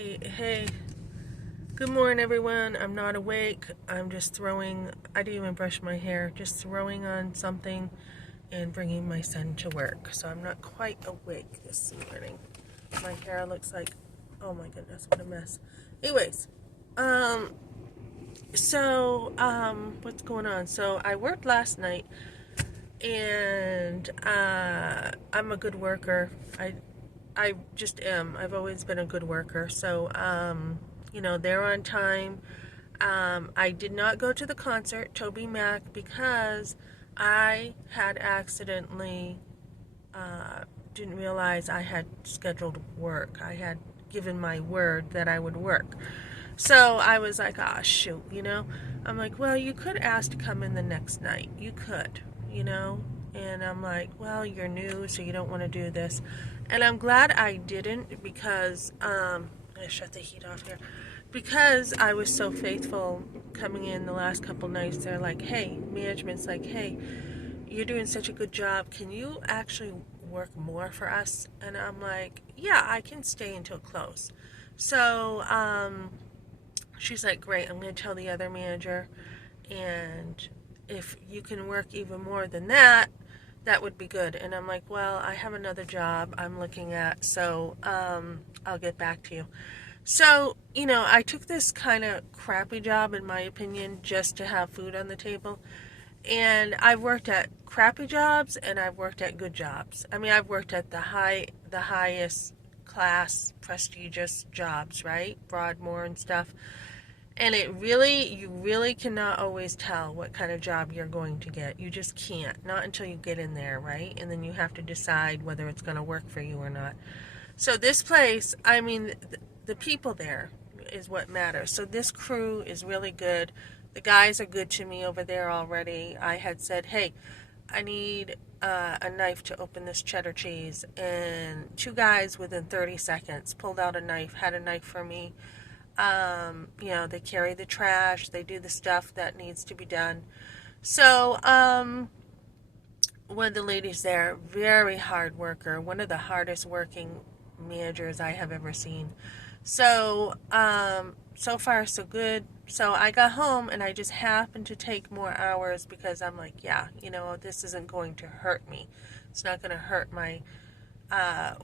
Hey, good morning, everyone. I'm not awake. I'm just throwing, I didn't even brush my hair, just throwing on something and bringing my son to work. So I'm not quite awake this morning. My hair looks like, oh my goodness, what a mess. Anyways, um, what's going on? So I worked last night and I'm a good worker. I just am. I've always been a good worker. They're on time. I did not go to the concert, Toby Mac, because I had accidentally didn't realize I had scheduled work. I had given my word that I would work. So I was like, ah, shoot. I'm like, well, you could ask to come in the next night. You could. And I'm like, well, you're new, so you don't want to do this. And I'm glad I didn't because, I shut the heat off here. Because I was so faithful coming in the last couple nights, they're like, hey, management's like, hey, you're doing such a good job. Can you actually work more for us? And I'm like, yeah, I can stay until close. So, she's like, great, I'm going to tell the other manager. And if you can work even more than that, that would be good. And I'm like, well, I have another job I'm looking at, so I'll get back to you. So, I took this kind of crappy job, in my opinion, just to have food on the table. And I've worked at crappy jobs and I've worked at good jobs. I mean, I've worked at the highest class, prestigious jobs, right? Broadmoor and stuff. And you really cannot always tell what kind of job you're going to get. You just can't. Not until you get in there, right? And then you have to decide whether it's going to work for you or not. So this place, I mean, the people there is what matters. So this crew is really good. The guys are good to me over there already. I had said, hey, I need a knife to open this cheddar cheese. And two guys within 30 seconds pulled out a knife, had a knife for me. They carry the trash, they do the stuff that needs to be done. So, one of the ladies there, very hard worker, one of the hardest working managers I have ever seen. So far so good. So I got home and I just happened to take more hours because I'm like, yeah, this isn't going to hurt me. It's not going to hurt my uh,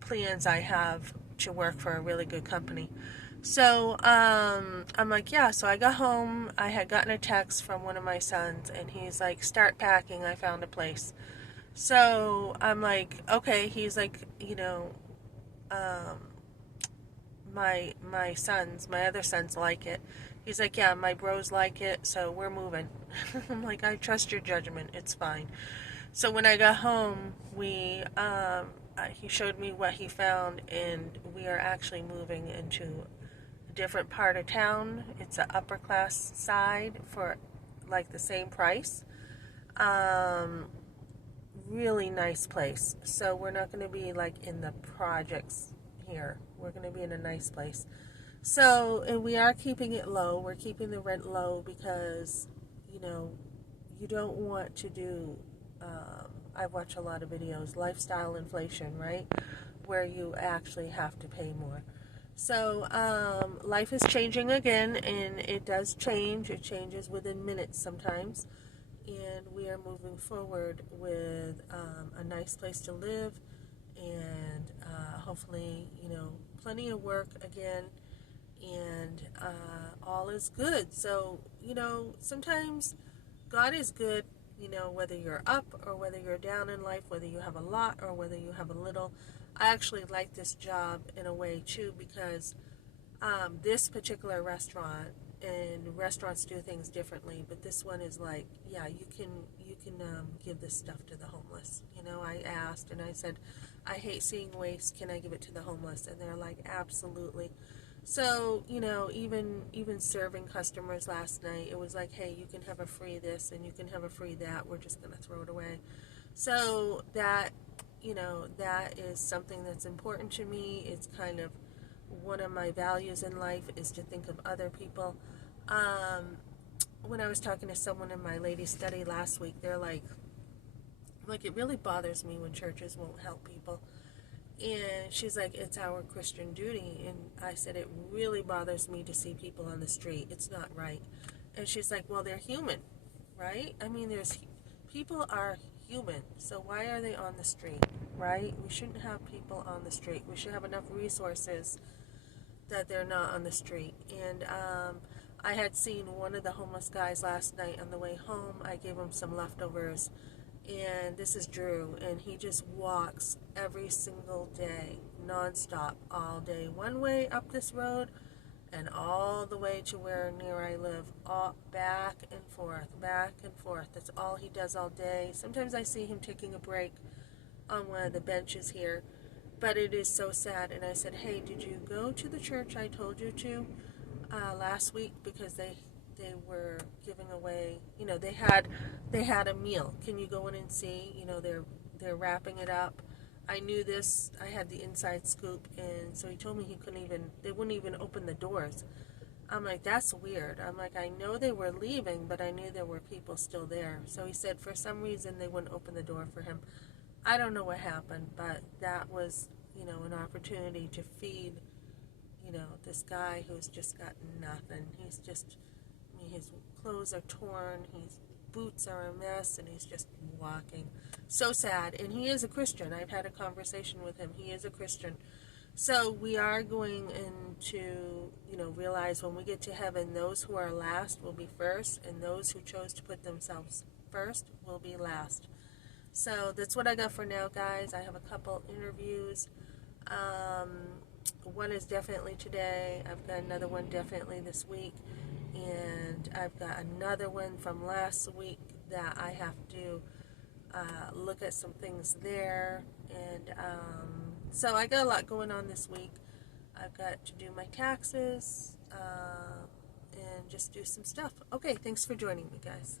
plans I have to work for a really good company. So I'm like, yeah. So I got home. I had gotten a text from one of my sons, and he's like, start packing. I found a place. So I'm like, okay. He's like, um, my other sons like it. He's like, yeah, my bros like it, so we're moving. I'm like, I trust your judgment. It's fine. So when I got home, he showed me what he found, and we are actually moving into a different part of town. It's an upper class side for like the same price. Um, Really nice place. So we're not going to be like in the projects here. We're going to be in a nice place. So, and we are keeping it low. We're keeping the rent low because, you know, you don't want to do, I've watched a lot of videos, lifestyle inflation, right? Where you actually have to pay more. So, life is changing again, and it does change. It changes within minutes sometimes. And we are moving forward with a nice place to live and hopefully, plenty of work again, and all is good. So, sometimes God is good, whether you're up or whether you're down in life, whether you have a lot or whether you have a little. I actually like this job in a way too because this particular restaurant, and restaurants do things differently, but this one is like, yeah, you can give this stuff to the homeless. I asked and I said, I hate seeing waste. Can I give it to the homeless? And they're like, absolutely. So, even serving customers last night, it was like, hey, you can have a free this and you can have a free that. We're just going to throw it away. So that is something that's important to me. It's kind of one of my values in life is to think of other people. Um, when I was talking to someone in my ladies' study last week, they're like it really bothers me when churches won't help people. And she's like, it's our Christian duty. And I said, it really bothers me to see people on the street. It's not right. And she's like, well, they're human, right? I mean, people are human. So why are they on the street, right? We shouldn't have people on the street. We should have enough resources that they're not on the street. And I had seen one of the homeless guys last night on the way home. I gave him some leftovers, and this is Drew, and he just walks every single day, nonstop, all day, one way up this road and all the way to where near I live, all back and forth, back and forth. That's all he does all day. Sometimes I see him taking a break on one of the benches here, but it is so sad. And I said, hey, did you go to the church I told you to last week? Because they were giving away, they had a meal. Can you go in and see? They're wrapping it up. I knew this. I had the inside scoop, and so he told me they wouldn't even open the doors. I'm like, that's weird. I'm like, I know they were leaving, but I knew there were people still there. So he said for some reason they wouldn't open the door for him. I don't know what happened, but that was, an opportunity to feed, this guy who's just got nothing. His clothes are torn, his boots are a mess, and he's just walking. So sad. And he is a Christian. I've had a conversation with him. He is a Christian. So we are going into, realize when we get to heaven, those who are last will be first, and those who chose to put themselves first will be last. So that's what I got for now, guys. I have a couple interviews. One is definitely today. I've got another one definitely this week. And I've got another one from last week that I have to look at some things there. And so I got a lot going on this week. I've got to do my taxes and just do some stuff. Okay, thanks for joining me, guys.